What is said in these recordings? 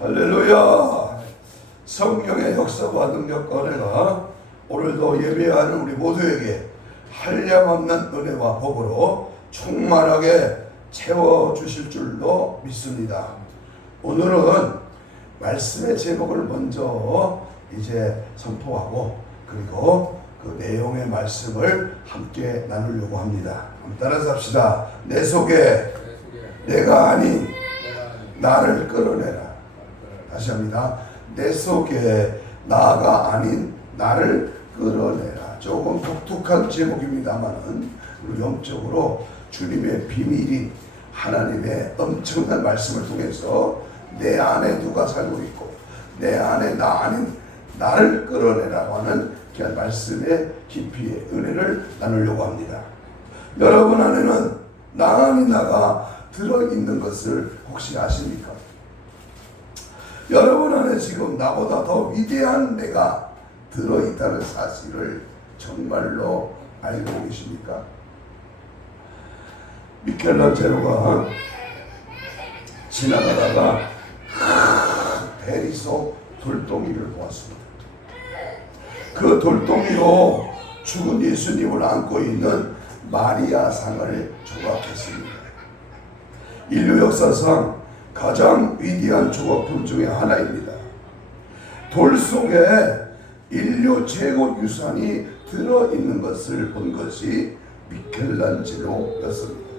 할렐루야. 성령의 역사와 능력과 은혜가 오늘도 예배하는 우리 모두에게 한량없는 은혜와 복으로 충만하게 채워주실 줄로 믿습니다. 오늘은 말씀의 제목을 먼저 이제 선포하고 그리고 그 내용의 말씀을 함께 나누려고 합니다. 따라서 합시다. 내 속에 내가 아닌 나를 끌어내라. 다시 합니다. 내 속에 나가 아닌 나를 끌어내라. 조금 독특한 제목입니다만은 영적으로 주님의 비밀인 하나님의 엄청난 말씀을 통해서 내 안에 누가 살고 있고 내 안에 나 아닌 나를 끌어내라고 하는 그 말씀의 깊이의 은혜를 나누려고 합니다. 여러분 안에는 나 아닌 나가 들어있는 것을 혹시 아십니까? 여러분 안에 지금 나보다 더 위대한 내가 들어있다는 사실을 정말로 알고 계십니까? 미켈란젤로가 지나가다가 대리석 돌덩이를 보았습니다. 그 돌덩이로 죽은 예수님을 안고 있는 마리아상을 조각했습니다. 인류 역사상 가장 위대한 조각품 중에 하나입니다. 돌 속에 인류 최고 유산이 들어있는 것을 본 것이 미켈란젤로였습니다.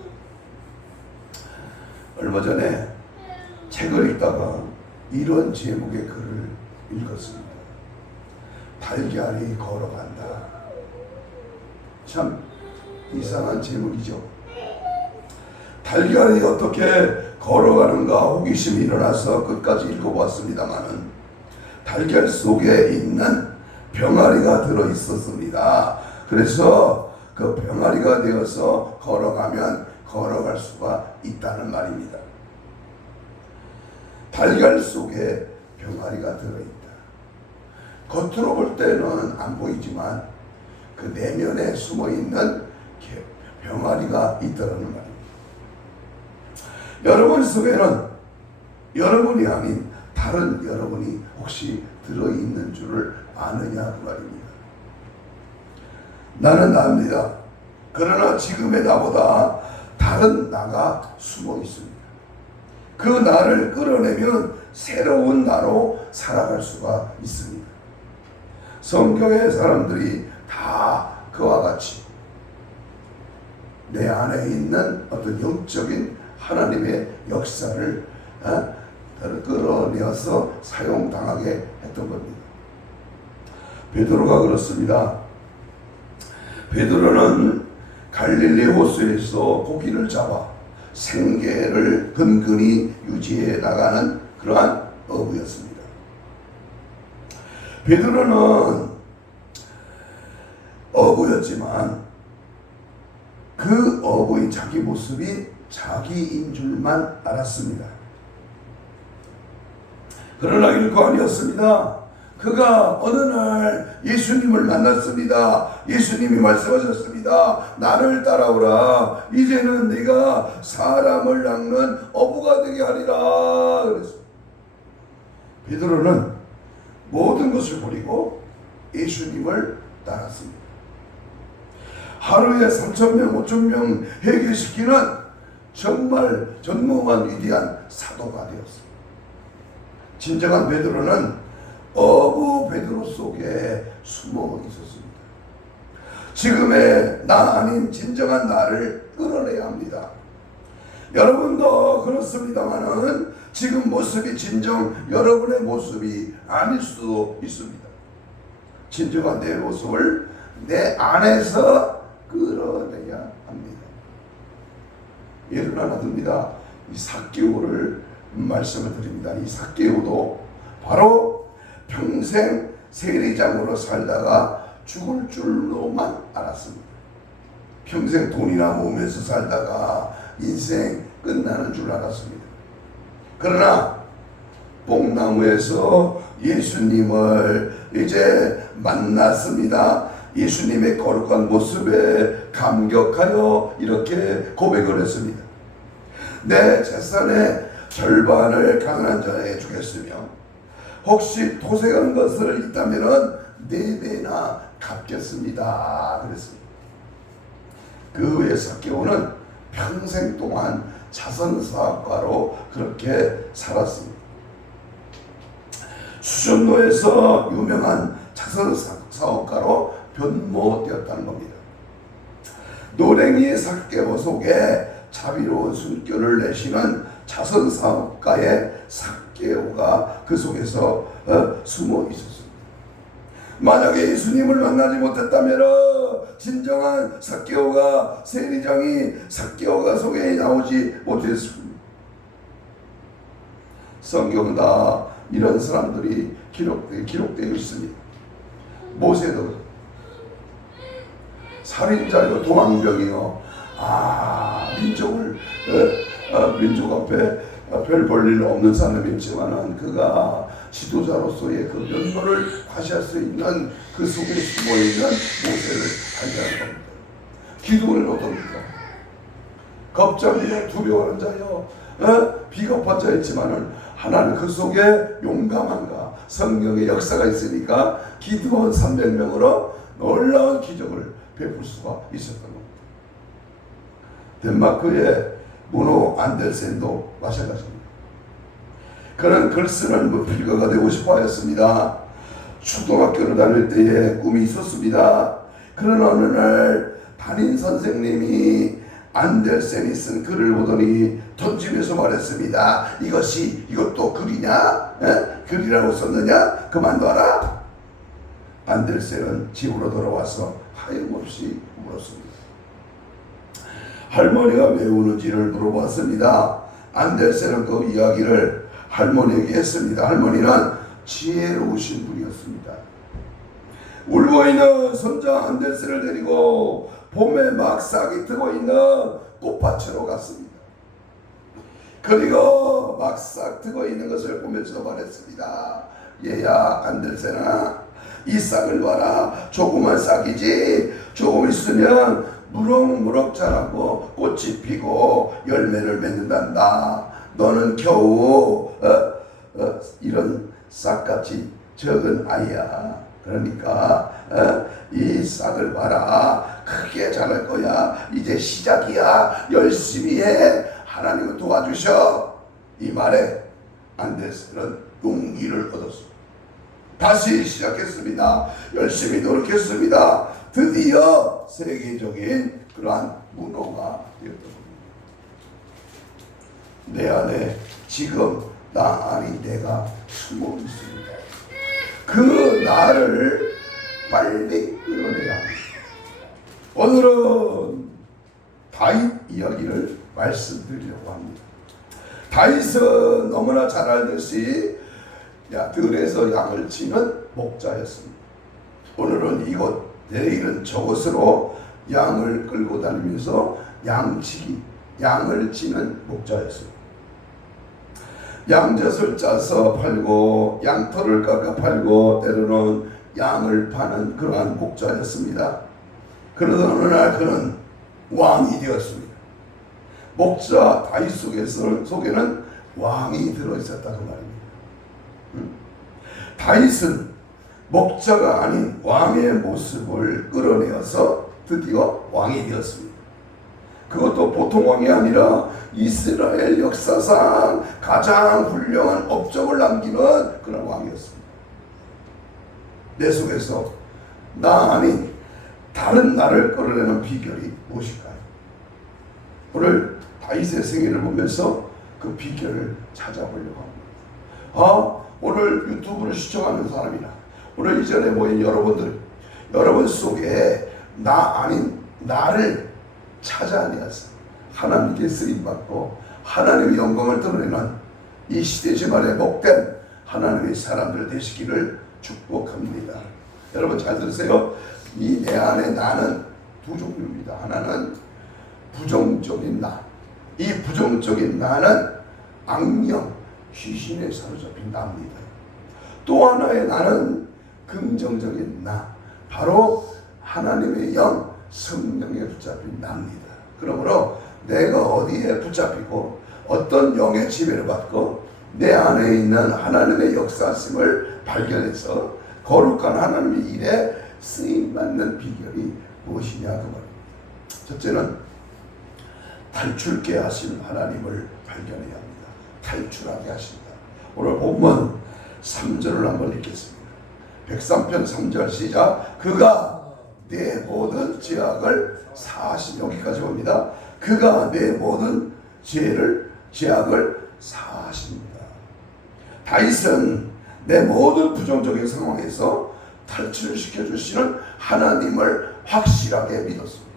얼마 전에 책을 읽다가 이런 제목의 글을 읽었습니다. 달걀이 걸어간다. 참 이상한 제목이죠. 달걀이 어떻게 걸어가는가 호기심이 일어나서 끝까지 읽어봤습니다만은 달걀 속에 있는 병아리가 들어있었습니다. 그래서 그 병아리가 되어서 걸어가면 걸어갈 수가 있다는 말입니다. 달걀 속에 병아리가 들어있다. 겉으로 볼 때는 안 보이지만 그 내면에 숨어있는 병아리가 있다는 말입니다. 여러분 속에는 여러분이 아닌 다른 여러분이 혹시 들어있는 줄을 아느냐 그 말입니다. 나는 나입니다. 그러나 지금의 나보다 다른 나가 숨어 있습니다. 그 나를 끌어내면 새로운 나로 살아갈 수가 있습니다. 성경의 사람들이 다 그와 같이 내 안에 있는 어떤 영적인 하나님의 역사를 끌어내어서 사용당하게 했던 겁니다. 베드로가 그렇습니다. 베드로는 갈릴리 호수에서 고기를 잡아 생계를 근근히 유지해 나가는 그러한 어부였습니다. 베드로는 어부였지만 그 어부인 자기 모습이 자기인 줄만 알았습니다. 그러나 일거 아니었습니다. 그가 어느 날 예수님을 만났습니다. 예수님이 말씀하셨습니다. 나를 따라오라. 이제는 네가 사람을 낚는 어부가 되게 하리라. 그랬습니다. 베드로는 모든 것을 버리고 예수님을 따랐습니다. 하루에 3,000명, 5,000명 해결시키는 정말 전무한 위대한 사도가 되었습니다. 진정한 베드로는 어부 베드로 속에 숨어 있었습니다. 지금의 나 아닌 진정한 나를 끌어내야 합니다. 여러분도 그렇습니다만은 지금 모습이 진정 여러분의 모습이 아닐 수도 있습니다. 진정한 내 모습을 내 안에서 끌어내야 합니다. 예를 하나 듭니다. 이 삭개오를 말씀을 드립니다. 이 삭개오도 바로 평생 세리장으로 살다가 죽을 줄로만 알았습니다. 평생 돈이나 모으면서 살다가 인생 끝나는 줄 알았습니다. 그러나 뽕나무에서 예수님을 이제 만났습니다. 예수님의 거룩한 모습에 감격하여 이렇게 고백을 했습니다. 내 재산의 절반을 가난한 자에게 주겠으며 혹시 토색한 것을 있다면 4배나 갚겠습니다. 그랬습니다. 그 후에 삭개오는 평생 동안 자선사업가로 그렇게 살았습니다. 수전도에서 유명한 자선사업가로 변모되었다는 겁니다. 노랭이 삭개오 속에 자비로운 숨결을 내쉬는 자선사업가의 삭개오가 그 속에서 숨어 있었습니다. 만약에 예수님을 만나지 못했다면 진정한 삭개오가 세리장이 삭개오가 속에 나오지 못했습니다. 성경 다 이런 사람들이 기록되어 있습니다. 모세도 살인자요, 도망병이요, 민족 앞에 별 볼일 없는 사람이었지만은 그가 지도자로서의 그 면모를 과시할 수 있는 그 속에 숨어 있는 모세를 발견한 겁니다. 기도를 얻습니다. 겁자이요, 두려워하는 자요, 비겁한 자였지만은 하나님 그 속에 용감함과 성령의 역사가 있으니까 기드온 300명으로 놀라운 기적을 베풀 수가 있었던 겁니다. 덴마크의 무노 안델센도 마찬가지입니다. 그는 글 쓰는 필거가 되고 싶어 하였습니다. 초등학교를 다닐 때에 꿈이 있었습니다. 그러나 어느 날 담임 선생님이 안델센이 쓴 글을 보더니 던지면서 말했습니다. 이것도 글이냐? 글이라고 썼느냐? 그만둬라. 안델센은 집으로 돌아와서 하염없이 울었습니다. 할머니가 왜 우는지를 물어봤습니다. 안델센은 그 이야기를 할머니에게 했습니다. 할머니는 지혜로우신 분이었습니다. 울고 있는 손자 안델센을 데리고 봄에 막 싹이 트고 있는 꽃밭으로 갔습니다. 그리고 막 싹 트고 있는 것을 보면서 말했습니다. 얘야 안델센아, 이 싹을 봐라. 조그만 싹이지. 조금 있으면 무럭무럭 자라고 꽃이 피고 열매를 맺는단다. 너는 겨우 이런 싹같이 적은 아이야. 그러니까 이 싹을 봐라. 크게 자랄 거야. 이제 시작이야. 열심히 해. 하나님은 도와주셔. 이 말에 안데스는 용기를 얻었습니다. 다시 시작했습니다. 열심히 노력했습니다. 드디어 세계적인 그러한 문호가 되었던 겁니다. 내 안에 지금 나 안이 내가 숨어 있습니다. 그 나를 빨리 끌어내야 합니다. 오늘은 다윗 이야기를 말씀드리려고 합니다. 다윗은 너무나 잘 알듯이 들에서 양을 치는 목자였습니다. 오늘은 이곳, 내일은 저곳으로 양을 끌고 다니면서 양을 치는 목자였습니다. 양젖을 짜서 팔고 양털을 깎아 팔고 때로는 양을 파는 그러한 목자였습니다. 그러던 어느 날 그는 왕이 되었습니다. 목자 다윗 속에는 왕이 들어있었다 그 말입니다. 다윗은 목자가 아닌 왕의 모습을 끌어내어서 드디어 왕이 되었습니다. 그것도 보통 왕이 아니라 이스라엘 역사상 가장 훌륭한 업적을 남기는 그런 왕이었습니다. 내 속에서 나 아닌 다른 나를 끌어내는 비결이 무엇일까요? 오늘 다윗의 생애를 보면서 그 비결을 찾아보려고 합니다. 오늘 유튜브를 시청하는 사람이나 오늘 이전에 모인 여러분 속에 나 아닌 나를 찾아내어서 하나님께 쓰임받고 하나님의 영광을 드러내는 이 시대 말에 복된 하나님의 사람들 되시기를 축복합니다. 여러분 잘 들으세요. 이 내 안에 나는 두 종류입니다. 하나는 부정적인 나. 이 부정적인 나는 악령, 귀신에 사로잡힌 나입니다. 또 하나의 나는 긍정적인 나. 바로 하나님의 영, 성령에 붙잡힌 나입니다. 그러므로 내가 어디에 붙잡히고 어떤 영의 지배를 받고 내 안에 있는 하나님의 역사심을 발견해서 거룩한 하나님의 일에 쓰임받는 비결이 무엇이냐 그 말입니다. 첫째는 탈출케 하신 하나님을 발견해야 합니다. 탈출하게 하신다. 오늘 본문 3절을 한번 읽겠습니다. 103편 3절 시작. 그가 내 모든 죄악을 사하신, 여기까지 봅니다. 그가 내 모든 죄악을 사하십니다. 다윗은 내 모든 부정적인 상황에서 탈출시켜 주시는 하나님을 확실하게 믿었습니다.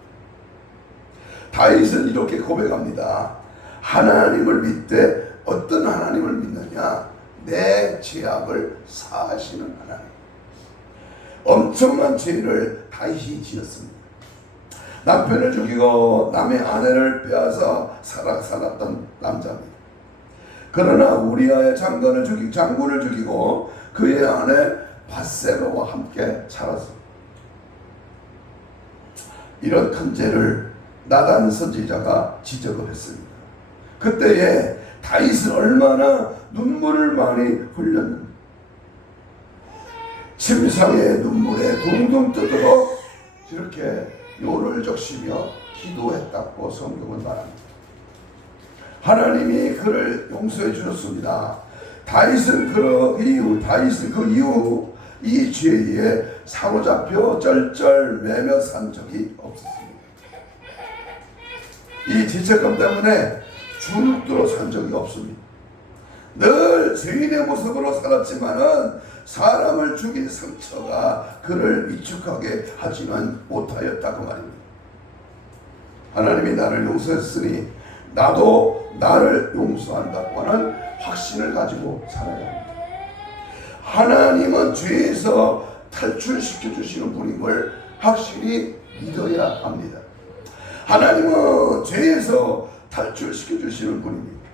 다윗은 이렇게 고백합니다. 하나님을 믿되 어떤 하나님을 믿느냐? 내 죄악을 사하시는 하나님. 엄청난 죄를 다윗이 지었습니다. 남편을 죽이고 남의 아내를 빼앗아 살았던 남자입니다. 그러나 우리아의 장군을 죽이고 그의 아내 밧세바와 함께 살았습니다. 이런 큰 죄를 나단 선지자가 지적을 했습니다. 그때에 다윗은 얼마나 눈물을 많이 흘렸는지, 침상에 눈물에 동동 뜨도록 이렇게 요를 적시며 기도했다고 성경은 말합니다. 하나님이 그를 용서해 주셨습니다. 다윗은 그 이후 이 죄에 사로잡혀 쩔쩔매며 산 적이 없었습니다. 이 죄책감 때문에 주눅들어 산 적이 없습니다. 늘 죄인의 모습으로 살았지만은 사람을 죽인 상처가 그를 위축하게 하지는 못하였다고 말입니다. 하나님이 나를 용서했으니 나도 나를 용서한다고 하는 확신을 가지고 살아야 합니다. 하나님은 죄에서 탈출시켜 주시는 분임을 확실히 믿어야 합니다. 하나님은 죄에서 탈출시켜 주시는 분입니다.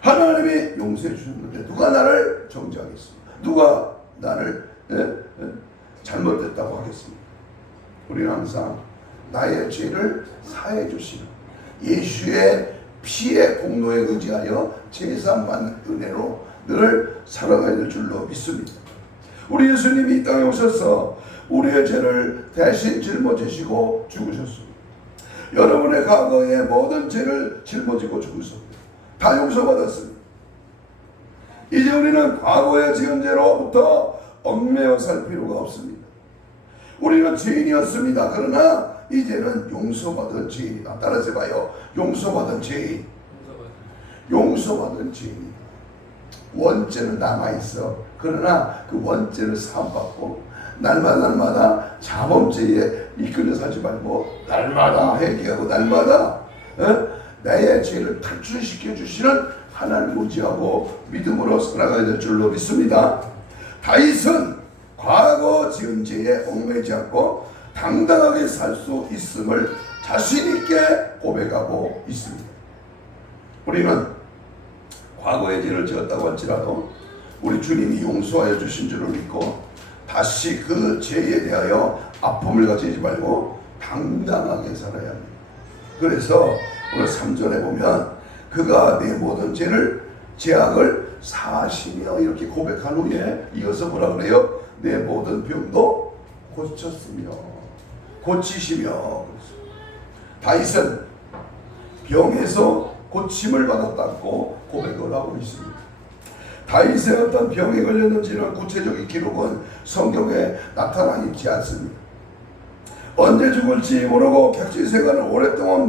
하나님이 용서해 주셨는데 누가 나를 정죄하겠습니까? 누가 나를 잘못됐다고 하겠습니까? 우리는 항상 나의 죄를 사해 주시는 예수의 피의 공로에 의지하여 제사받는 은혜로 늘 살아가야 될 줄로 믿습니다. 우리 예수님이 이 땅에 오셔서 우리의 죄를 대신 짊어지시고 죽으셨습니다. 여러분의 과거의 모든 죄를 짊어지고 죽으셨습니다. 다 용서받았습니다. 이제 우리는 과거의 지은 죄로부터 얽매여 살 필요가 없습니다. 우리는 죄인이었습니다. 그러나 이제는 용서받은 죄인이다. 따라서 봐요. 용서받은 죄인. 용서받은 죄인이다. 원죄는 남아있어. 그러나 그 원죄를 사함받고 날마다 자범죄에 이끌려 살지 말고 날마다 회개하고 날마다 나의 죄를 탈출시켜 주시는 하나님을 의지하고 믿음으로 살아가야 될 줄로 믿습니다. 다윗은 과거 지은 죄에 얽매이지 않고 당당하게 살 수 있음을 자신 있게 고백하고 있습니다. 우리는 과거의 죄를 지었다고 할지라도 우리 주님이 용서하여 주신 줄을 믿고 다시 그 죄에 대하여 아픔을 가지지 말고 당당하게 살아야 합니다. 그래서 오늘 3절에 보면 그가 내 모든 죄악을 사하시며 이렇게 고백한 후에 이어서 뭐라 그래요? 내 모든 병도 고치시며. 다윗은 병에서 고침을 받았다고 고백을 하고 있습니다. 다윗의 어떤 병에 걸렸는지는 구체적인 기록은 성경에 나타나 있지 않습니다. 언제 죽을지 모르고 객지 생활을 오랫동안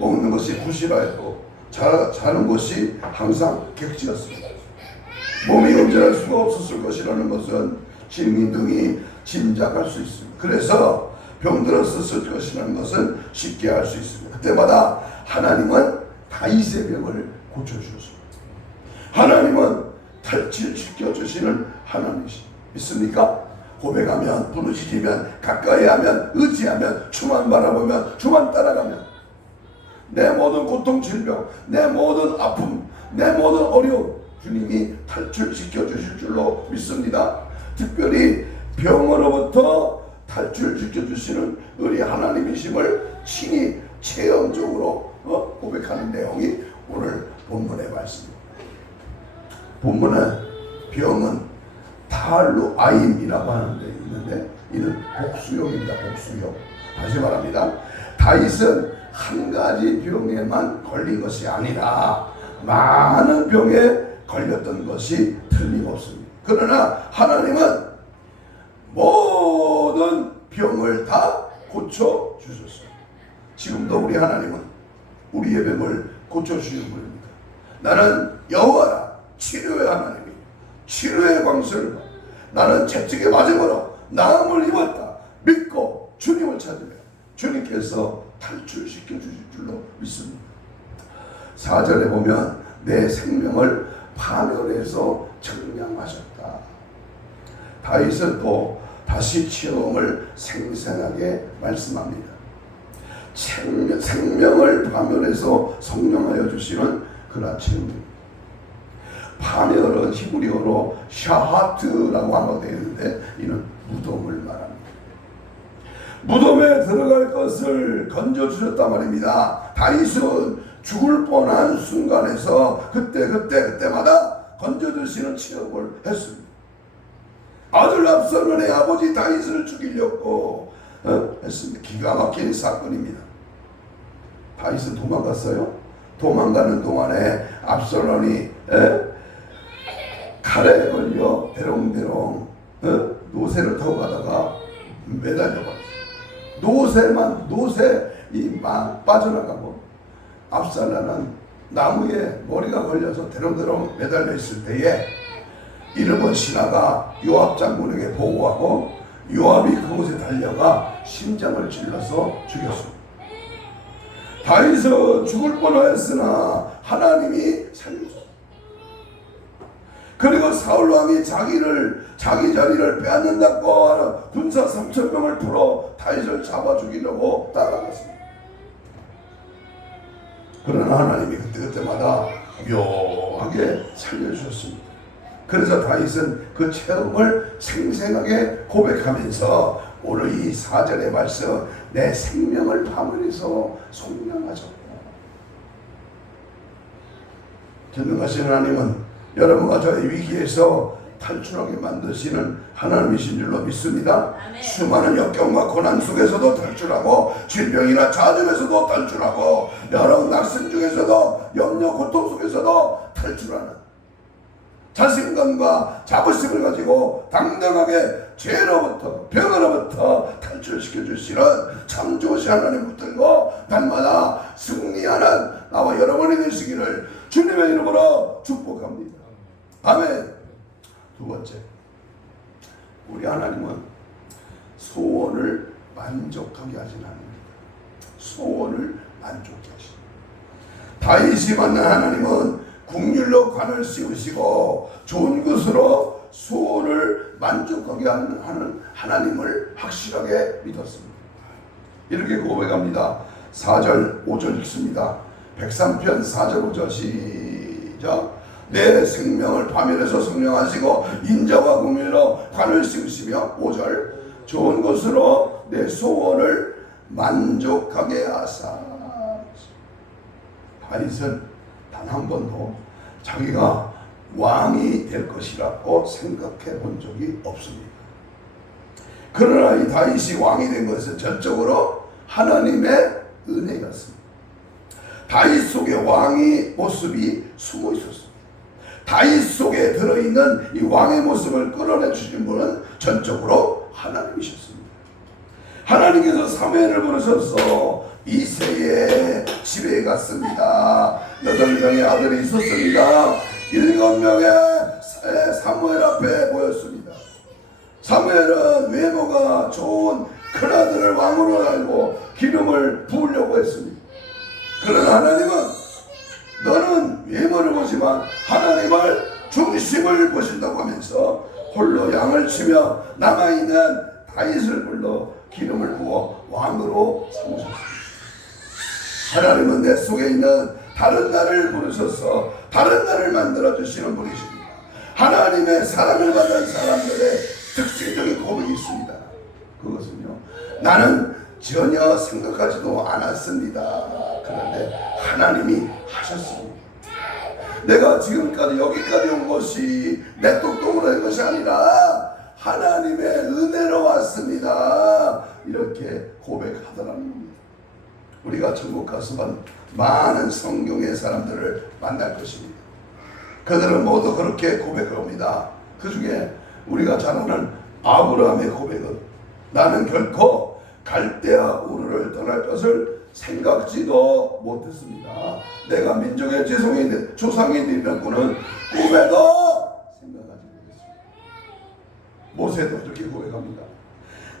먹는 것이 부실하였고 자는 것이 항상 객지였습니다. 몸이 온전할 수가 없었을 것이라는 것은 증인 등이 짐작할 수 있습니다. 그래서 병들었을 것이라는 것은 쉽게 알 수 있습니다. 그때마다 하나님은 다윗의 병을 고쳐주셨습니다. 하나님은 탈출시켜 주시는 하나님이십니다. 믿습니까? 고백하면, 부르짖으면, 가까이 하면, 의지하면, 주만 바라보면, 주만 따라가면 내 모든 고통, 질병, 내 모든 아픔, 내 모든 어려움 주님이 탈출시켜 주실 줄로 믿습니다. 특별히 병으로부터 탈출시켜 주시는 우리 하나님이심을 친히 체험적으로 고백하는 내용이 오늘 본문의 말씀입니다. 본문의 병은 탈루아임이라고 하는 데 있는데 이는 복수용입니다. 복수용. 다시 말합니다. 다윗은 한 가지 병에만 걸린 것이 아니라 많은 병에 걸렸던 것이 틀림없습니다. 그러나 하나님은 모든 병을 다 고쳐주셨어요. 지금도 우리 하나님은 우리의 병을 고쳐주시는 분입니다. 나는 여호와라 치료의 하나님이 치료의 광수를 봐. 나는 채찍에 맞음으로 나음을 입었다 믿고 주님을 찾으며 주님께서 탈출시켜 주실 줄로 믿습니다. 4절에 보면 내 생명을 파멸해서 청량하셨다. 다윗은 또 다시 체험을 생생하게 말씀합니다. 생명을 파멸해서 성령하여 주시는 그러한 체험입니다. 파멸은 히브리어로 샤하트라고 하는 되어 있는데 이는 무덤을 말합니다. 무덤에 들어갈 것을 건져주셨단 말입니다. 다윗은 죽을 뻔한 순간에서 그때마다 건져주시는 체험을 했습니다. 아들 압살롬의 아버지 다윗을 죽이려고 했습니다. 기가 막힌 사건입니다. 다윗은 도망갔어요. 도망가는 동안에 압살롬이 칼에 걸려 대롱대롱 노새를 타고 가다가 매달려버렸어요. 노새이 막 빠져나가고 압살롬은 나무에 머리가 걸려서 대롱대롱 매달려 있을 때에 이르본 신하가 요압 장군에게 보고하고 요압이 그곳에 달려가 심장을 찔러서 죽였습니다. 다윗은 죽을 뻔하였으나 하나님이 살려줬습니다. 그리고 사울 왕이 자기 자리를 빼앗는다고 군사 3,000명을 풀어 다윗을 잡아 죽이려고 따라갔습니다. 그러나 하나님이 그때마다 묘하게 살려주셨습니다. 그래서 다윗은 그 체험을 생생하게 고백하면서 오늘 이 4절의 말씀 내 생명을 파멸해서 속량하셨다. 전능하신 하나님은 여러분과 저의 위기에서 탈출하게 만드시는 하나님이신 줄로 믿습니다. 아멘. 수많은 역경과 고난 속에서도 탈출하고 질병이나 좌절에서도 탈출하고 여러 낙심 중에서도 염려 고통 속에서도 탈출하는 자신감과 자부심을 가지고 당당하게 죄로부터 병으로부터 탈출시켜 주시는 참 좋으신 하나님 붙들고 날마다 승리하는 나와 여러분이 되시기를 주님의 이름으로 축복합니다. 아멘. 두 번째, 우리 하나님은 소원을 만족하게 하신 하나님입니다. 소원을 만족하게 하십니다. 다윗이 만난 하나님은 국률로 관을 씌우시고 좋은 것으로 소원을 만족하게 하는 하나님을 확실하게 믿었습니다. 이렇게 고백합니다. 4절 5절 읽습니다. 103편 4절 5절 시작. 내 생명을 파멸해서 성령하시고 인자와 국률로 관을 씌우시며 5절 좋은 것으로 내 소원을 만족하게 하사. 다윗은 단 한 번도 자기가 왕이 될 것이라고 생각해 본 적이 없습니다. 그러나 이 다윗이 왕이 된 것은 전적으로 하나님의 은혜였습니다. 다윗 속에 왕의 모습이 숨어 있었습니다. 다윗 속에 들어있는 이 왕의 모습을 끌어내 주신 분은 전적으로 하나님이셨습니다. 하나님께서 사무엘을 부르셔서 이새의 집에 갔습니다. 8명의 아들이 있었습니다. 7명의 사무엘 앞에 모였습니다. 사무엘은 외모가 좋은 큰 아들을 왕으로 알고 기름을 부으려고 했습니다. 그러나 하나님은 너는 외모를 보지만 하나님을 중심을 보신다고 하면서 홀로 양을 치며 남아있는 다윗을 불러 기름을 부어 왕으로 삼으셨습니다. 하나님은 내 속에 있는 다른 나를 부르셔서 다른 나를 만들어주시는 분이십니다. 하나님의 사랑을 받은 사람들의 특징적인 고백이 있습니다. 그것은요, 나는 전혀 생각하지도 않았습니다. 그런데 하나님이 하셨습니다. 내가 지금까지 여기까지 온 것이 내 똑똑으로 된 것이 아니라 하나님의 은혜로 왔습니다. 이렇게 고백하더라는 겁니다. 우리가 천국 가서만 많은 성경의 사람들을 만날 것입니다. 그들은 모두 그렇게 고백합니다. 그 중에 우리가 잘 아는 아브라함의 고백은 나는 결코 갈대아 우르를 떠날 것을 생각지도 못했습니다. 내가 민족의 조상이 되려고는 꿈에도 생각하지 못했습니다. 모세도 이렇게 고백합니다.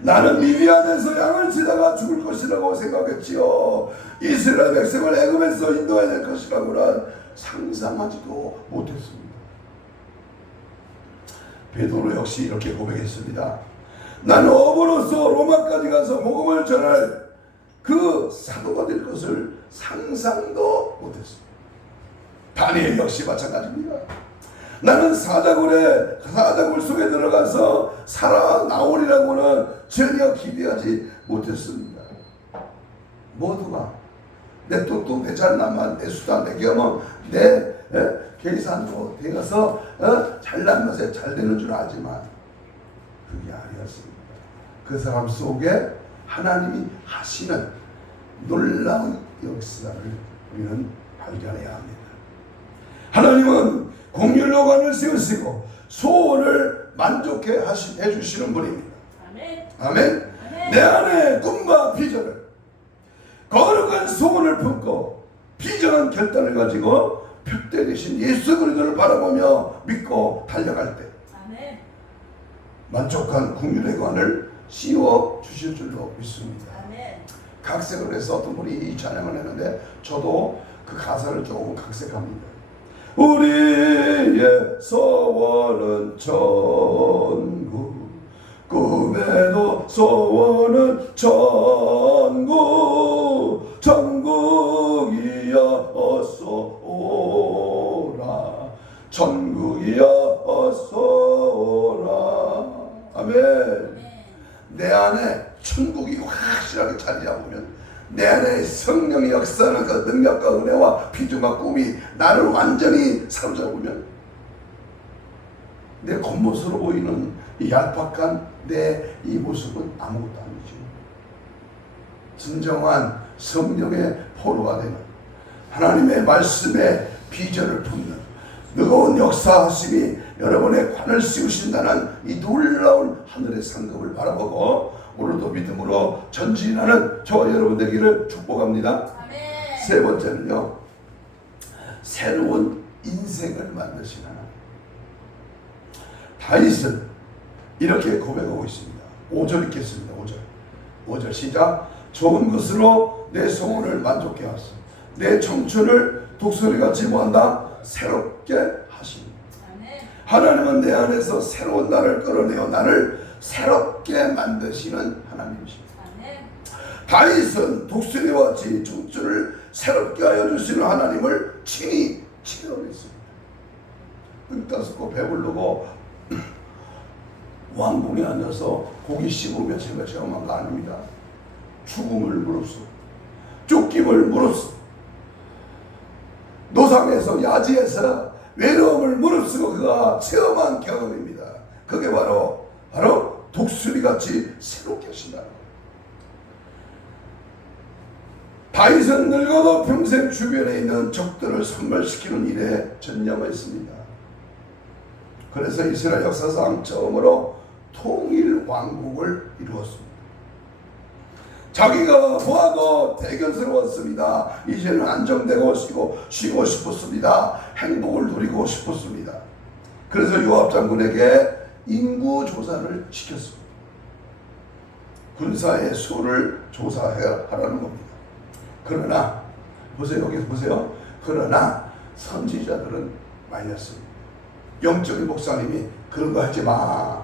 나는 미디안에서 양을 치다가 죽을 것이라고 생각했지요. 이스라엘 백성을 애굽에서 인도해야 될 것이라고는 상상하지도 못했습니다. 베드로 역시 이렇게 고백했습니다. 나는 어부로서 로마까지 가서 복음을 전할 그 사도가 될 것을 상상도 못했습니다. 다니엘 역시 마찬가지입니다. 나는 사자굴 속에 들어가서 살아나오리라고는 전혀 기대하지 못했습니다. 모두가 내 똑똑, 내 잘난만, 내 수단, 내 경험, 내 계산으로 되어서 잘난 것에 잘 되는 줄 알지만 그게 아니었습니다. 그 사람 속에 하나님이 하시는 놀라운 역사를 우리는 발견해야 합니다. 하나님은 공율로관을 세우시고 소원을 만족해 해주시는 분입니다. 아멘. 아멘. 아멘. 내 안에 꿈과 비전을 거룩한 소원을 품고 비전한 결단을 가지고 표대 되신 예수 그리스도를 바라보며 믿고 달려갈 때 아멘. 만족한 국률의 관을 씌워 주실 줄로 믿습니다. 아멘. 각색을 해서 어떤 분이 이 찬양을 했는데 저도 그 가사를 조금 각색합니다. 우리의 소원은 천국, 꿈에도 소원은 천국, 천국이여 어서 오라, 천국이여 어서 오라. 아멘. 내 안에 천국이 확실하게 자리 잡으면 내 안에 성령의 역사는 그 능력과 은혜와 비전과 꿈이 나를 완전히 사로잡으면 내 겉모습으로 보이는 이 얄팍한 내 이 모습은 아무것도 아니죠. 진정한 성령의 포로가 되는 하나님의 말씀에 비전을 품는 뜨거운 역사하심이 여러분의 관을 씌우신다는 이 놀라운 하늘의 상급을 바라보고 오늘도 믿음으로 전진하는 저와 여러분 되기를 축복합니다. 아멘. 세 번째는요, 새로운 인생을 만드신 하나님. 다윗은 이렇게 고백하고 있습니다. 5절 읽겠습니다. 5절 시작. 좋은 것으로 내 소원을 만족해 하소. 내 청춘을 독수리같이 모한다 새롭게 하시니. 하나님은 내 안에서 새로운 나를 끌어내어 나를 새롭게 만드시는 하나님이십니다. 다윗은 독수리와 같이 청춘을 새롭게 하여 주시는 하나님을 친히 체험했습니다. 흙다섯고 배부르고 왕궁에 앉아서 고기 씹으며 제가 체험한 거 아닙니다. 죽음을 무릅쓰고 쫓김을 무릅쓰고 노상에서 야지에서 외로움을 무릅쓰고 그가 체험한 경험입니다. 그게 바로 독수리같이 새롭게 하신다는 거예요. 다윗은 늙어도 평생 주변에 있는 적들을 섬멸시키는 일에 전념했습니다. 그래서 이스라엘 역사상 처음으로 통일 왕국을 이루었습니다. 자기가 보아도 대견스러웠습니다. 이제는 안정되고 쉬고 싶었습니다. 행복을 누리고 싶었습니다. 그래서 요압 장군에게 인구조사를 시켰습니다. 군사의 수를 조사하라는 겁니다. 그러나 보세요, 여기 보세요. 그러나 선지자들은 말렸습니다. 영적인 목사님이 그런 거 하지 마,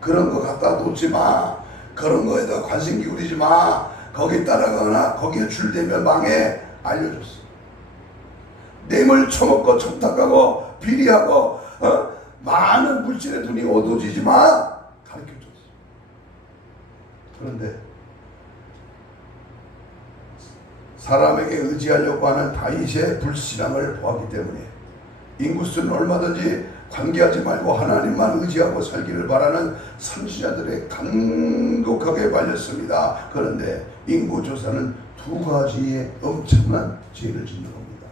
그런 거 갖다 놓지 마, 그런 거에다 관심 기울이지 마, 거기 따라가거나 거기에 줄대면 망해, 알려줬어. 뇌물 처먹고 청탁하고 비리하고 많은 물질에 돈이 얻어지지 마, 가르쳐줬어. 그런데 사람에게 의지하려고 하는 다윗의 불신앙을 보았기 때문에 인구수는 얼마든지 관계하지 말고 하나님만 의지하고 살기를 바라는 선지자들의 간곡하게 발렸습니다. 그런데 인구조사는 두 가지의 엄청난 죄를 짓는 겁니다.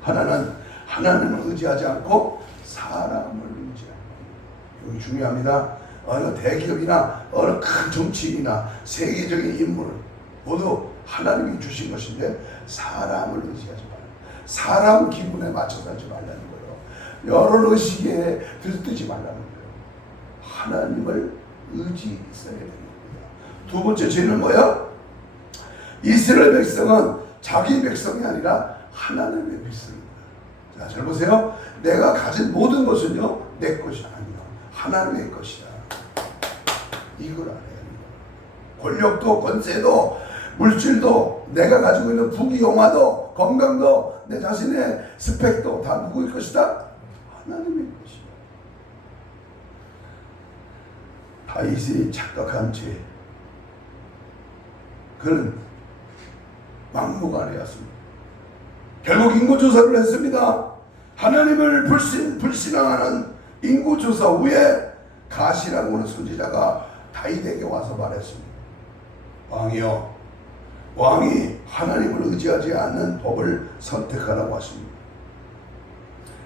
하나는 하나님을 의지하지 않고 사람을 의지하는 겁니다. 여기 중요합니다. 어느 대기업이나 어느 큰 정치인이나 세계적인 인물은 모두 하나님이 주신 것인데 사람을 의지하지 말아요. 사람 기분에 맞춰 살지 말라는 거예요. 여러 의식에 들뜨지 말라는 거예요. 하나님을 의지했어야 되는 겁니다. 두 번째 죄는 뭐야? 이스라엘 백성은 자기 백성이 아니라 하나님의 백성입니다. 자, 잘 보세요. 내가 가진 모든 것은요, 내 것이 아니야. 하나님의 것이다. 이걸 알아야 합니다. 권력도, 권세도, 물질도, 내가 가지고 있는 부귀영화도, 건강도, 내 자신의 스펙도 다 누구의 것이다? 하나님의 것이다. 다윗이 착각한 죄, 그는 막무가내였습니다. 결국 인구조사를 했습니다. 하나님을 불신앙하는 인구조사 후에 가시라고 하는 선지자가 다윗에게 와서 말했습니다. 왕이여, 왕이 하나님을 의지하지 않는 법을 선택하라고 하십니다.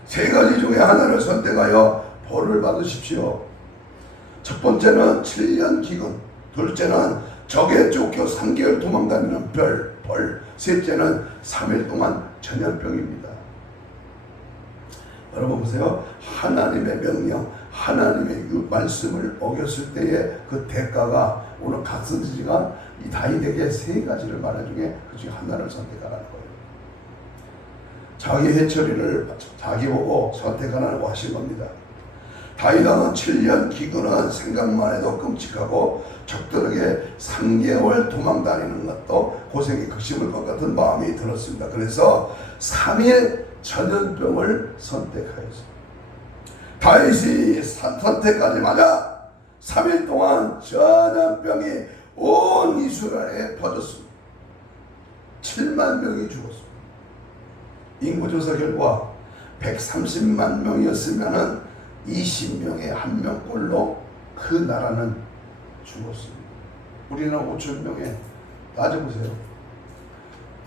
세 가지 중에 하나를 선택하여 벌을 받으십시오. 첫 번째는 7년 기근, 둘째는 적에 쫓겨 3개월 도망다니는 벌, 셋째는 3일 동안 전염병입니다. 여러분 보세요. 하나님의 명령, 하나님의 말씀을 어겼을 때의 그 대가가 오늘 갓선지자가 이 다윗에게 세 가지를 말한 중에 그 중에 하나를 선택하라는 거예요. 자기 해처리를 자기 보고 선택하라고 하신 겁니다. 다윗 왕은 7년 기근은 생각만 해도 끔찍하고 적들에게 3개월 도망다니는 것도 고생이 극심할 것 같은 마음이 들었습니다. 그래서 3일 전염병을 선택하였습니다. 다윗이 선택하자마자 3일 동안 전염병이 온 이스라엘에 퍼졌습니다. 7만 명이 죽었습니다. 인구조사 결과 130만 명이었으면 20명에 1명꼴로 그 나라는 죽었습니다. 우리나라 5천 명에 따져보세요.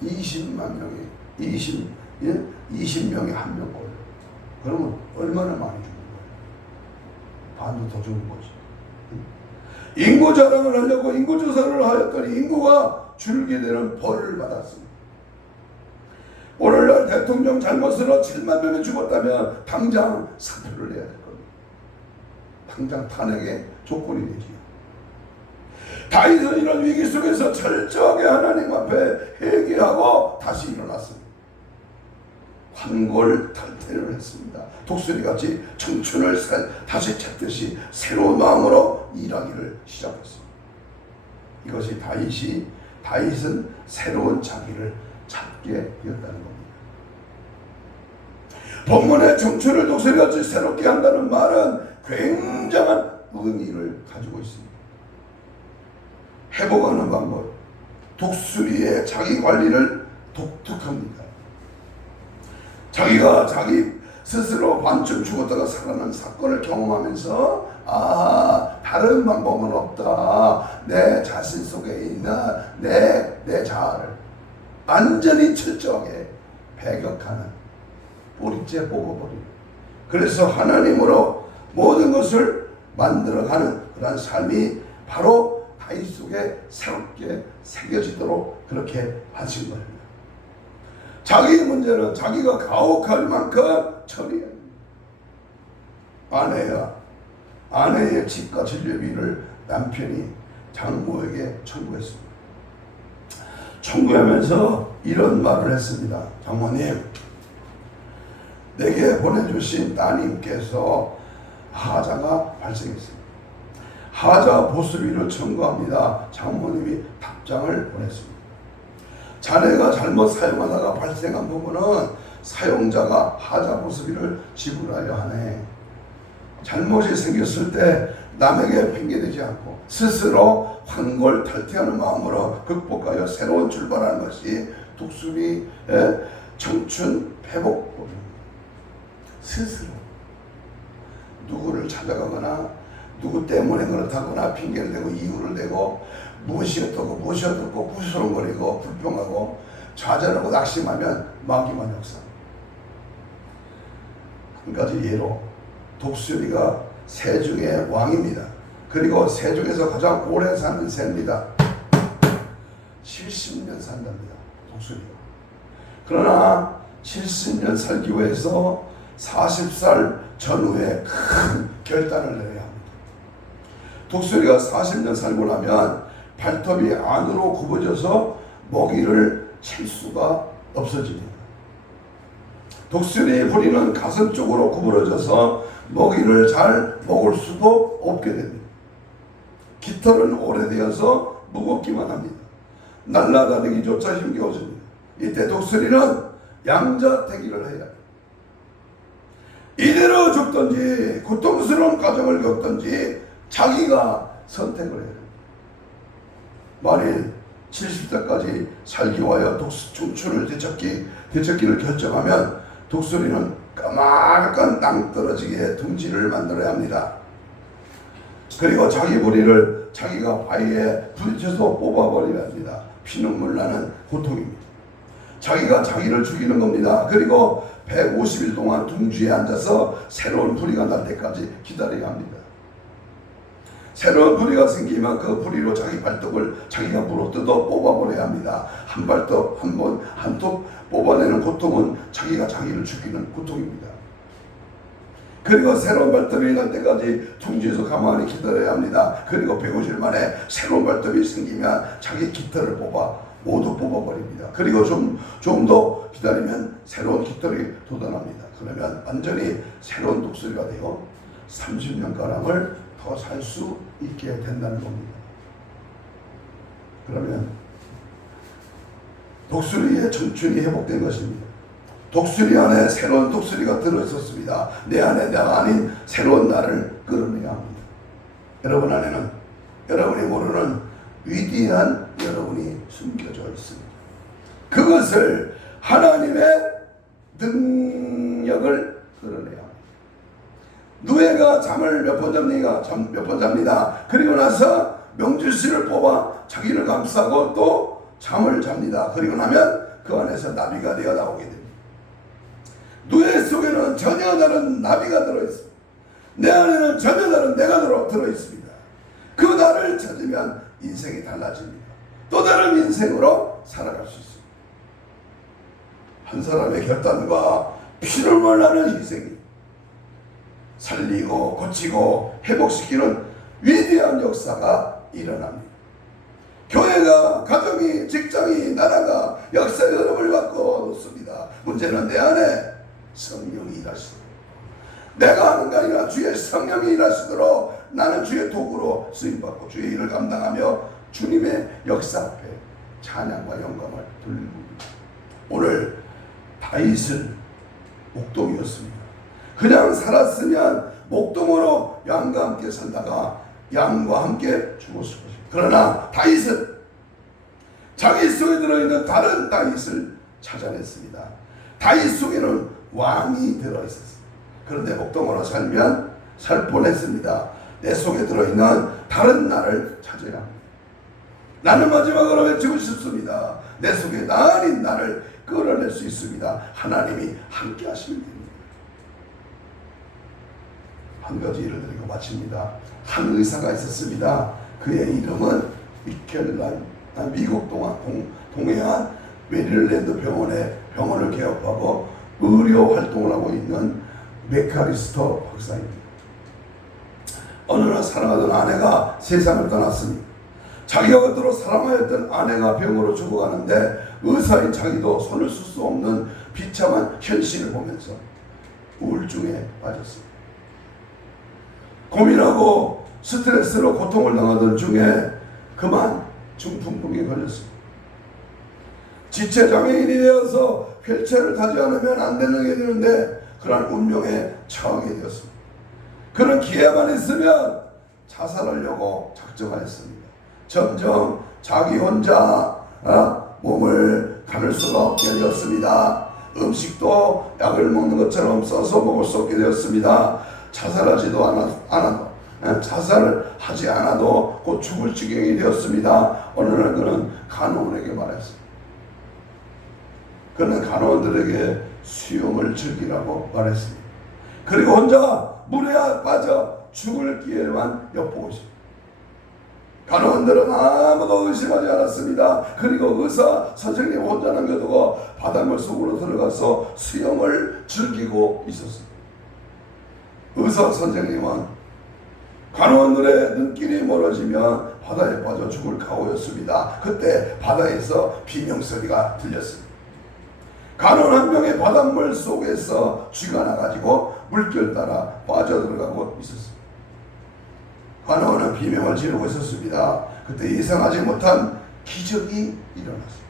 20만 명이 20명에 1명꼴. 그러면 얼마나 많이 죽는 거예요? 반도 더 죽는 거지. 인구 자랑을 하려고 인구조사를 하였더니 인구가 줄게 되는 벌을 받았습니다. 오늘날 대통령 잘못으로 7만 명이 죽었다면 당장 사표를 내야 될 겁니다. 당장 탄핵의 조건이 되지요. 다윗은 이런 위기 속에서 철저하게 하나님 앞에 회개하고 다시 일어났습니다. 환골탈태를 했습니다. 독수리같이 청춘을 다시 찾듯이 새로운 마음으로 일하기를 시작했습니다. 이것이 다윗은 새로운 자기를 찾게 되었다는 겁니다. 본문의 청춘을 독수리같이 새롭게 한다는 말은 굉장한 의미를 가지고 있습니다. 회복하는 방법, 독수리의 자기 관리를 독특합니다. 자기가 자기 스스로 반쯤 죽었다가 살아난 사건을 경험하면서 다른 방법은 없다. 내 자신 속에 있는 내 자아를 완전히 철저하게 배격하는, 뿌리째 뽑아버리는, 그래서 하나님으로 모든 것을 만들어가는 그런 삶이 바로 다윗 속에 새롭게 새겨지도록 그렇게 하신 겁니다. 자기 문제는 자기가 가혹할 만큼 처리해야 합니다. 아내의 집과 진료비를 남편이 장모에게 청구했습니다. 청구하면서 이런 말을 했습니다. 장모님, 내게 보내주신 따님께서 하자가 발생했습니다. 하자 보수비를 청구합니다. 장모님이 답장을 보냈습니다. 자네가 잘못 사용하다가 발생한 부분은 사용자가 하자 보수비를 지불하려 하네. 잘못이 생겼을 때 남에게 핑계대지 않고 스스로 환골탈퇴하는 마음으로 극복하여 새로운 출발하는 것이 독수리의 청춘 회복법입니다. 스스로 누구를 찾아가거나 누구 때문에 그렇다거나 핑계를 대고 이유를 대고 무엇이 어떻고 무엇이 어떻고 부스럼거리고 불평하고 좌절하고 낙심하면 마귀만 역사합니다. 한 가지 예로 독수리가 새 중에 왕입니다. 그리고 새 중에서 가장 오래 사는 새입니다. 70년 산답니다. 독수리가. 그러나 70년 살기 위해서 40살 전후에 큰 결단을 내려야 합니다. 독수리가 40년 살고 나면 발톱이 안으로 굽어져서 먹이를 칠 수가 없어집니다. 독수리의 부리는 가슴 쪽으로 구부러져서 먹이를 잘 먹을 수도 없게 됩니다. 깃털은 오래되어서 무겁기만 합니다. 날아다니기조차 힘겨워집니다. 이때 독수리는 양자택일을 해야 합니다. 이대로 죽든지 고통스러운 과정을 겪든지 자기가 선택을 해야 합니다. 만일 70세까지 살기 위하여 청춘을 되찾기를 결정하면 독수리는 까마득한 낭떠러지게 둥지를 만들어야 합니다. 그리고 자기 부리를 자기가 바위에 부딪혀서 뽑아버려야 합니다. 피눈물 나는 고통입니다. 자기가 자기를 죽이는 겁니다. 그리고 150일 동안 둥지에 앉아서 새로운 부리가 날 때까지 기다려야 합니다. 새로운 부리가 생기면 그 부리로 자기 발톱을 자기가 물어뜯어 뽑아버려야 합니다. 한 발톱 한 톱 뽑아내는 고통은 자기가 자기를 죽이는 고통입니다. 그리고 새로운 발톱이 날 때까지 둥지에서 가만히 기다려야 합니다. 그리고 150일 만에 새로운 발톱이 생기면 자기 깃털을 모두 뽑아버립니다. 그리고 좀 더 기다리면 새로운 깃털이 돋아납니다. 그러면 완전히 새로운 독수리가 되어 30년가량을 더 살 수 있게 된다는 겁니다. 그러면 독수리의 청춘이 회복된 것입니다. 독수리 안에 새로운 독수리가 들어있었습니다. 내 안에 내가 아닌 새로운 나를 끌어내야 합니다. 여러분 안에는 여러분이 모르는 위대한 여러분이 숨겨져 있습니다. 그것을 하나님의 능력을 끌어내야 합니다. 누에가 잠을 몇 번 잡니다. 그리고 나서 명주씨를 뽑아 자기를 감싸고 또 잠을 잡니다. 그리고 나면 그 안에서 나비가 되어 나오게 됩니다. 누에 속에는 전혀 다른 나비가 들어있습니다. 내 안에는 전혀 다른 내가 들어있습니다. 그 나를 찾으면 인생이 달라집니다. 또 다른 인생으로 살아갈 수 있습니다. 한 사람의 결단과 피눈물 나는 희생이 살리고 고치고 회복시키는 위대한 역사가 일어납니다. 교회가, 가정이, 직장이, 나라가 역사의 흐름을 바꿔 놓습니다. 문제는 내 안에 성령이 일하시도록, 내가 하는 게 아니라 주의 성령이 일하시도록 나는 주의 도구로 쓰임받고 주의 일을 감당하며 주님의 역사 앞에 찬양과 영광을 돌리는 겁니다. 오늘 다윗은 목동이었습니다. 그냥 살았으면 목동으로 양과 함께 살다가 양과 함께 죽었을 것입니다. 그러나 다윗은 자기 속에 들어있는 다른 다윗을 찾아냈습니다. 다윗 속에는 왕이 들어있었습니다. 그런데 목동으로 살면 살 뻔했습니다. 내 속에 들어있는 다른 나를 찾아야 합니다. 나는 마지막으로 외치고 싶습니다. 내 속에 나 아닌 나를 끌어낼 수 있습니다. 하나님이 함께 하시면 됩니다. 한 가지 예를 드리고 마칩니다. 한 의사가 있었습니다. 그의 이름은 미국 동해안 메릴랜드 병원을 개업하고 의료 활동을 하고 있는 메카리스터 박사입니다. 어느 날 사랑하던 아내가 세상을 떠났습니다. 자기가 그토록 사랑하였던 아내가 병으로 죽어가는데 의사인 자기도 손을 쓸 수 없는 비참한 현실을 보면서 우울증에 빠졌습니다. 고민하고 스트레스로 고통을 당하던 중에 그만 중풍병에 걸렸습니다. 지체장애인이 되어서 휠체어를 타지 않으면 안 되는 게 되는데 그런 운명에 처하게 되었습니다. 그는 기회만 있으면 자살하려고 작정하였습니다. 점점 자기 혼자 몸을 가눌 수가 없게 되었습니다. 음식도 약을 먹는 것처럼 써서 먹을 수 없게 되었습니다. 자살을 하지 않아도 곧 죽을 지경이 되었습니다. 어느 날 그는 간호원에게 말했습니다. 그는 간호원들에게 수영을 즐기라고 말했습니다. 그리고 혼자 물에 빠져 죽을 기회만 엿보고 있습니다. 간호원들은 아무도 의심하지 않았습니다. 그리고 의사 선생님 혼자 남겨두고 바닷물 속으로 들어가서 수영을 즐기고 있었습니다. 의사 선생님은 간호원들의 눈길이 멀어지면 바다에 빠져 죽을 각오였습니다. 그때 바다에서 비명소리가 들렸습니다. 간호원 한 명의 바닷물 속에서 쥐가 나가지고 물결 따라 빠져들어가고 있었습니다. 간호원은 비명을 지르고 있었습니다. 그때 예상하지 못한 기적이 일어났습니다.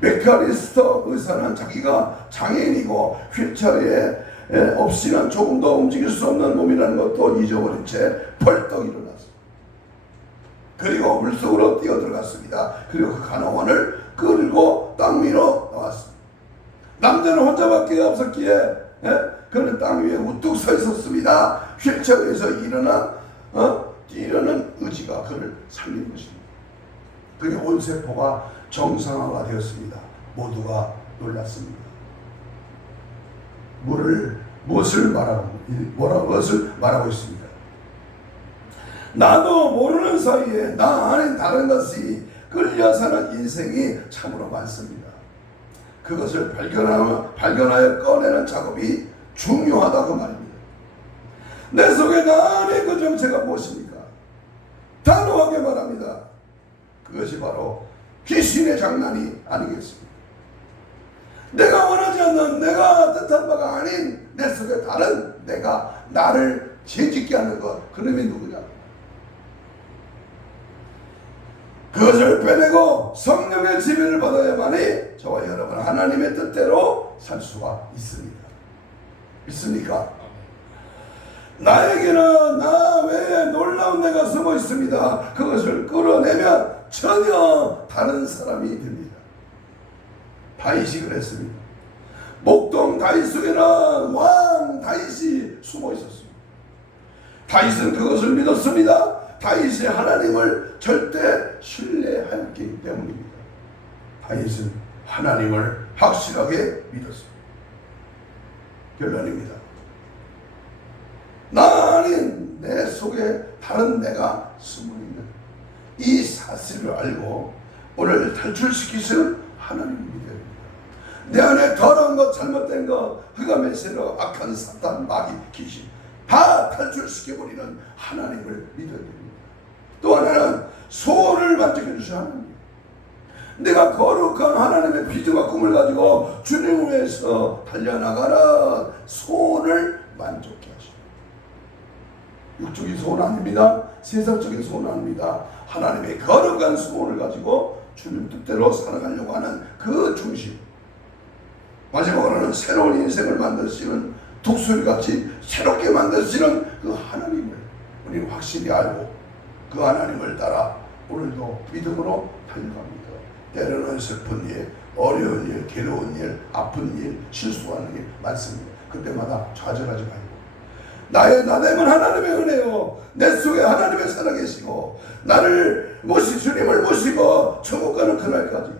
메카리스터 의사는 자기가 장애인이고 휠체어에 없이는 조금 더 움직일 수 없는 몸이라는 것도 잊어버린 채 벌떡 일어났습니다. 그리고 물속으로 뛰어들어갔습니다. 그리고 그 간호원을 끌고 땅 위로 나왔습니다. 남자는 혼자밖에 없었기에 그는 땅 위에 우뚝 서 있었습니다. 휠체어에서 뛰려는 의지가 그를 살린 것입니다. 그의 온 세포가 정상화가 되었습니다. 모두가 놀랐습니다. 무엇을 말하고 있습니까? 나도 모르는 사이에 나 안에 다른 것이 끌려 사는 인생이 참으로 많습니다. 그것을 발견하여 꺼내는 작업이 중요하다 그 말입니다. 내 속에 나 안에 그 정체가 무엇입니까? 단호하게 말합니다. 그것이 바로 귀신의 장난이 아니겠습니까? 내가 원하지 않는, 내가 뜻한 바가 아닌 내 속에 다른 내가 나를 죄짓게 하는 것, 그놈이 누구냐? 그것을 빼내고 성령의 지배를 받아야만이 저와 여러분 하나님의 뜻대로 살 수가 있습니다. 믿습니까? 나에게는 나 외에 놀라운 내가 숨어 있습니다. 그것을 끌어내면 전혀 다른 사람이 됩니다. 다윗이 그랬습니다. 목동 다윗 속에는 왕 다윗이 숨어 있었습니다. 다윗은 그것을 믿었습니다. 다윗이 하나님을 절대 신뢰하였기 때문입니다. 다윗은 하나님을 확실하게 믿었습니다. 결론입니다. 나 아닌 내 속에 다른 내가 숨어있는 이 사실을 알고 오늘 탈출시키시는 하나님을 믿어야 됩니다. 내 안에 더러운 것, 잘못된 것, 흑암의세력, 악한 사탄, 마귀, 귀신 다 탈출시켜버리는 하나님을 믿어야 됩니다. 또 하나는 소원을 만족해 주신 하나님. 내가 거룩한 하나님의 비전과 꿈을 가지고 주님을 위해서 달려나가는 소원을 만족해 하십니다. 육적인 소원 아닙니다. 세상적인 소원 아닙니다. 하나님의 거룩한 소원을 가지고 주님 뜻대로 살아가려고 하는 그 중심. 마지막으로는 새로운 인생을 만드시는 독수리같이 새롭게 만드시는 그 하나님을 우리는 확실히 알고 그 하나님을 따라 오늘도 믿음으로 달려갑니다. 때로는 슬픈 일, 어려운 일, 괴로운 일, 아픈 일, 실수하는 일 많습니다. 그때마다 좌절하지 말고 나의 나됨은 하나님의 은혜요, 내 속에 하나님의 살아계시고 나를 주님을 모시고 천국 가는 그날까지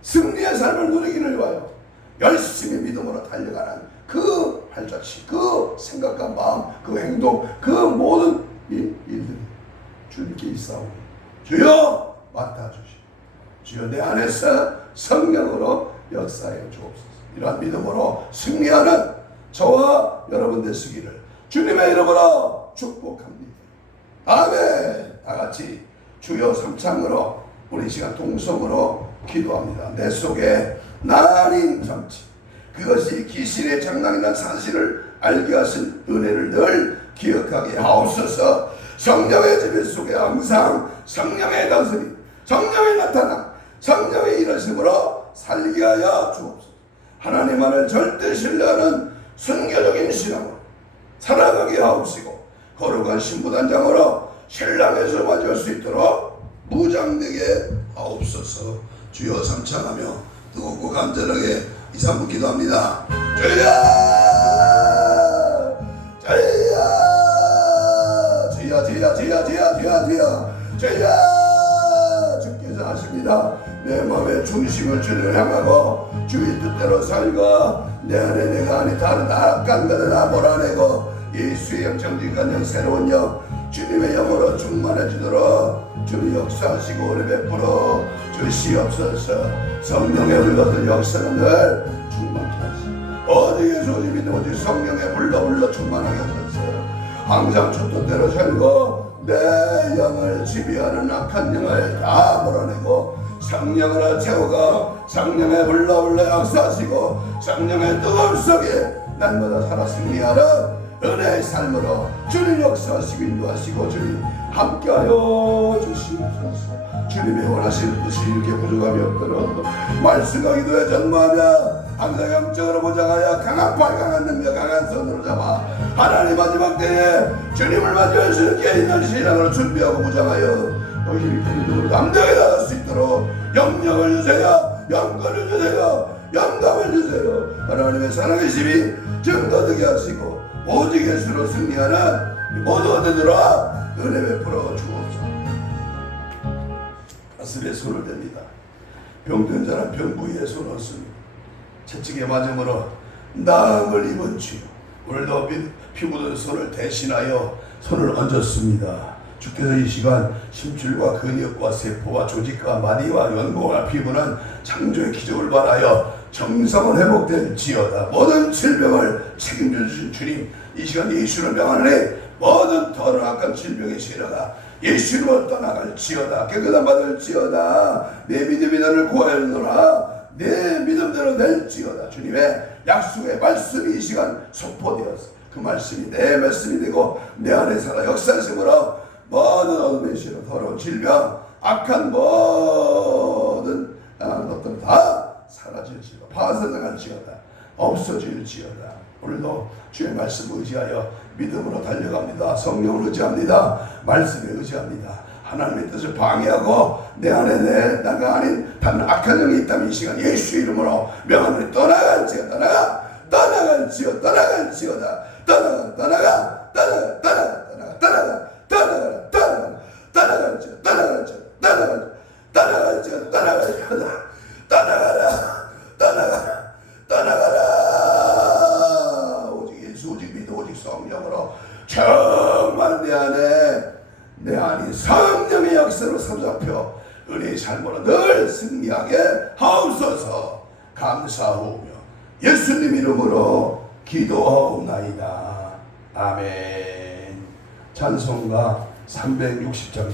승리의 삶을 누리기를 위하여 열심히 믿음으로 달려가는 그 발자취, 그 생각과 마음, 그 행동, 그 모든 일들이 주님께 있사오니 주여 맡아주시오. 주여 내 안에서 성령으로 역사해 주옵소서. 이러한 믿음으로 승리하는 저와 여러분 되시기를 주님의 이름으로 축복합니다. 아멘. 다같이 주여 삼창으로 우리 시간 동성으로 기도합니다. 내 속에 나 아닌 정치, 그것이 귀신의 장난이라는 사실을 알게 하신 은혜를 늘 기억하게 하옵소서. 성령의 지배 속에 항상 성령의 다스림, 성령의 나타남, 성령의 일하심으로 살게 하여 주옵소서. 하나님만을 절대 신뢰하는 순교적인 신앙으로 살아가게 하옵시고 거룩한 신부단장으로 신랑에서 맞을 수 있도록 무장되게 하옵소서. 주여 삼창하며 뜨겁고 간절하게 2, 3분 기도합니다. 주여 주여 주께서 하십니다. 내 마음의 중심을 주를 향하고 주의 뜻대로 살고 내 안에 내가 아니 다른 악한 것을 다 몰아내고 예수의 영 정직한 영 새로운 영 주님의 영으로 충만해지도록 주님 역사하시고 은혜 베풀어 주시옵소서. 성령의 흘러든 역사는 늘 충만케 하시고 어디에 소리 믿는 오직 성령의 불러 충만하게 하소서. 항상 주뜻대로 살고 내 영을 지배하는 악한 영을 다 몰아내고 성령으로 채우고 성령의 불러 역사하시고 성령의 뜨거움 속에 날마다 살아 승리하는 은혜의 삶으로 주님 역사하시고 인도하시고 주님 함께하여 주시옵소서. 주님의 원하시는 뜻이 이렇게 부족함이 없도록 말씀과 기도에 전무하며 항상 영적으로 보장하여 강한 팔 강한 능력 강한 손으로 잡아 하나님 마지막 때에 주님을 맞이할 수 있게 있는 신앙으로 준비하고 무장하여 너희들이 그 믿음으로 담대하게 나갈 수 있도록 영령을 주세요. 영권을 주세요. 영감을 주세요. 하나님의 살아계심이 증거되게 하시고 오직 예수로 승리하는 모두가 되도록 은혜 베풀어 주옵소서. 가슴에 손을 댑니다. 병든 자는 병부위에 손을 얹습니다. 채찍에 맞음으로 나음을 입은 주여 오늘도 피 묻은 손을 대신하여 손을 얹었습니다. 주께서 이 시간 심줄과 근육과 세포와 조직과 마디와 연골과 피부는 창조의 기적을 발하여 정성은 회복될지어다. 모든 질병을 책임져 주신 주님 이 시간 예수를 명하노니 모든 더러운 악한 질병의 세력아 예수로 떠나갈지어다. 깨끗함 받을지어다. 내 믿음이 너를 구하였노라. 내 믿음대로 될지어다. 주님의 약속의 말씀이 이 시간 선포되었어. 그 말씀이 내 말씀이 되고 내 안에 살아 역사하심으로 모든 어둠의 시로 더러운 질병 악한 모든 것들 다 사라질지어다. 파산당할지어다. 없어질지어다. 오늘도 주의 말씀 의지하여 믿음으로 달려갑니다. 성령을 의지합니다. 말씀에 의지합니다. 하나님의 뜻을 방해하고 내 안에 나가 아닌 다른 악한 영이 있다면 이 시간 예수 이름으로 명하노니 떠나갈지어다. 오직 예수 오직 믿어 오직 성령으로 정말 내 안이 성령의 역사로 사로잡혀 은혜의 삶으로 늘 승리하게 하옵소서. 감사하오며 예수님 이름으로 기도하옵나이다. 아멘. 찬송가 360장